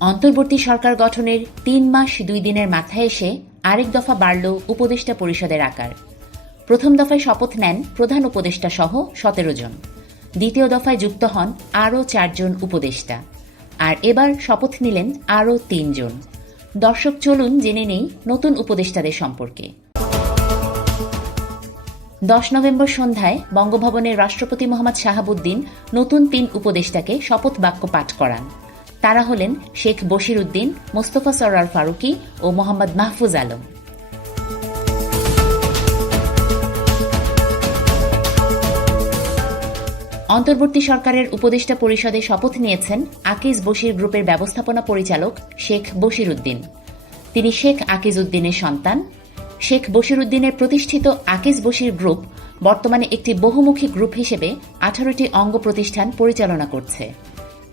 অন্তর্বর্তী সরকার গঠনের ৩ মাস ২ দিনের মাথায় এসে আরেক দফা বাড়ল উপদেষ্টা পরিষদের আকার। প্রথম দফায় শপথ নেন প্রধান উপদেষ্টা সহ ১৭ জন। দ্বিতীয় দফায় যুক্ত হন আরও ৪ জন উপদেষ্টা। আর এবার শপথ নিলেন আরও ৩ জন। দর্শক, চলুন জেনে নেই নতুন উপদেষ্টাদের সম্পর্কে। ১০ নভেম্বর সন্ধ্যায় বঙ্গভবনের রাষ্ট্রপতি মোহাম্মদ শাহাবুদ্দিন নতুন ৩ উপদেষ্টাকে শপথ বাক্য পাঠ করান। তারা হলেন শেখ বশির উদ্দিন, মোস্তফা সরয়ার ফারুকী ও মোহাম্মদ মাহফুজ আলম। অন্তর্বর্তী সরকারের উপদেষ্টা পরিষদে শপথ নিয়েছেন আকিজ বশির গ্রুপের ব্যবস্থাপনা পরিচালক শেখ বশির উদ্দিন। তিনি শেখ আকিজ উদ্দিনের সন্তান। শেখ বশির উদ্দিনের প্রতিষ্ঠিত আকিজ বশির গ্রুপ বর্তমানে একটি বহুমুখী গ্রুপ হিসেবে 18টি অঙ্গ প্রতিষ্ঠান পরিচালনা করছে।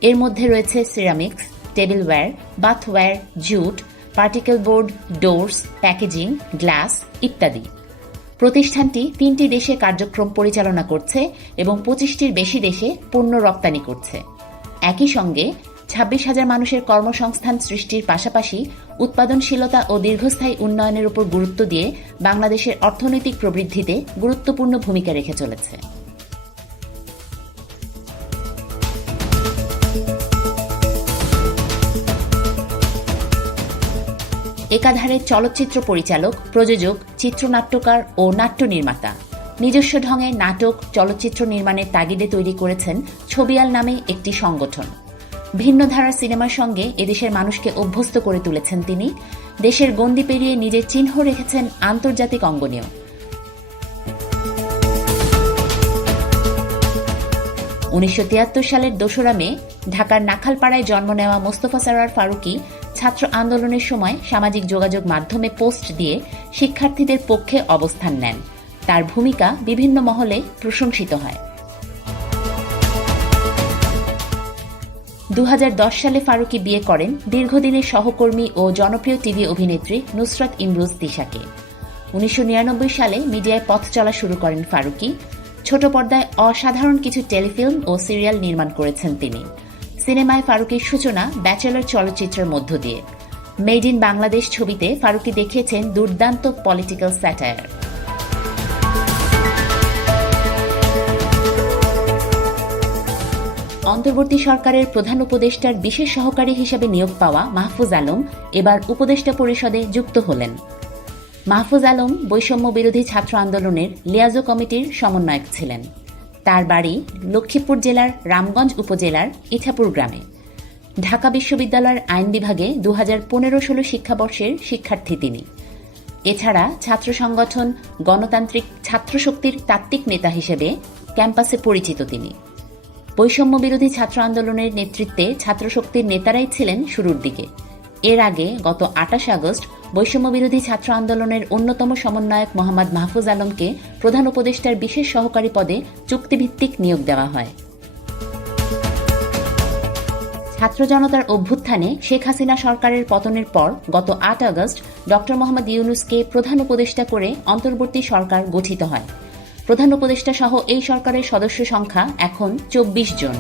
এর মধ্যে রয়েছে ceramics, tableware, bathware, jute, particle board, doors, packaging, glass ইত্যাদি। প্রতিষ্ঠানটি 3টি দেশে কার্যক্রম পরিচালনা করছে এবং 25টির বেশি দেশে পণ্য রপ্তানি করছে। একই সঙ্গে 26,000 মানুষের কর্মসংস্থান সৃষ্টির পাশাপাশি উৎপাদনশীলতা ও দীর্ঘস্থায়ী উন্নয়নের উপর গুরুত্ব দিয়ে বাংলাদেশের অর্থনৈতিক প্রবৃদ্ধিতে গুরুত্বপূর্ণ ভূমিকা রেখে চলেছে। একাধারে চলচ্চিত্র পরিচালক, প্রযোজক, চিত্রনাট্যকার ও নাট্য নির্মাতা। নিজস্ব ঢঙে নাটক, চলচ্চিত্র নির্মাণের তাগিদে তৈরি করেছেন ছবিয়াল নামে একটি সংগঠন। ভিন্ন ধারার সিনেমার সঙ্গে এদেশের মানুষকে অভ্যস্ত করে তুলেছেন তিনি। দেশের গণ্ডি পেরিয়ে নিজের চিহ্ন রেখেছেন আন্তর্জাতিক অঙ্গনেও। 1973 সালের 2রা মে ঢাকার নাখালপাড়ায় জন্ম নেওয়া মোস্তফা সরয়ার ফারুকী ছাত্র আন্দোলনের সময় সামাজিক যোগাযোগ মাধ্যমে পোস্ট দিয়ে শিক্ষার্থীদের পক্ষে অবস্থান নেন। তার ভূমিকা বিভিন্ন মহলে প্রশংসিত হয়। 2010 সালে ফারুকী বিয়ে করেন দীর্ঘদিনের সহকর্মী ও জনপ্রিয় টিভি অভিনেত্রী নুসরাত ইমরোজ তিশাকে। 1999 সালে মিডিয়ায় পথ চলা শুরু করেন ফারুকী। ছোট পর্দায় অসাধারণ কিছু টেলিফিল্ম ও সিরিয়াল নির্মাণ করেছেন তিনি। সিনেমায় ফারুকীর সূচনা ব্যাচেলর চলচ্চিত্রের মধ্য দিয়ে। মেড ইন বাংলাদেশ ছবিতে ফারুকী দেখিয়েছেন দুর্দান্ত পলিটিক্যাল স্যাটায়ার। অন্তর্বর্তী সরকারের প্রধান উপদেষ্টার বিশেষ সহকারী হিসেবে নিয়োগ পাওয়া মাহফুজ আলম এবার উপদেষ্টা পরিষদে যুক্ত হলেন। মাহফুজ আলম বৈষম্য বিরোধী ছাত্র আন্দোলনের লিয়াজো কমিটির সমন্বয়ক ছিলেন। তার বাড়ি লক্ষ্মীপুর জেলার রামগঞ্জ উপজেলার ইছাপুর গ্রামে। ঢাকা বিশ্ববিদ্যালয়ের আইন বিভাগে 2015-16 শিক্ষাবর্ষের শিক্ষার্থী তিনি। এছাড়া ছাত্র সংগঠন গণতান্ত্রিক ছাত্রশক্তির তাত্ত্বিক নেতা হিসেবে ক্যাম্পাসে পরিচিত তিনি। বৈষম্য বিরোধী ছাত্র আন্দোলনের নেতৃত্বে ছাত্রশক্তির নেতারাই ছিলেন শুরুর দিকে। এর আগে গত 28 আগস্ট বৈষম্য বিরোধী ছাত্র আন্দোলনের অন্যতম সমন্বয়ক মোহাম্মদ মাহফুজ আলমকে প্রধান উপদেষ্টার বিশেষ সহকারী পদে চুক্তিভিত্তিক নিয়োগ দেওয়া হয়। ছাত্র জনতার অভ্যুত্থানে শেখ হাসিনা সরকারের পতনের পর গত 8 আগস্ট ড. মোহাম্মদ ইউনূসকে প্রধান উপদেষ্টা করে অন্তর্বর্তী সরকার গঠিত হয়। প্রধান উপদেষ্টা সহ এই সরকারের সদস্য সংখ্যা এখন 24 জন।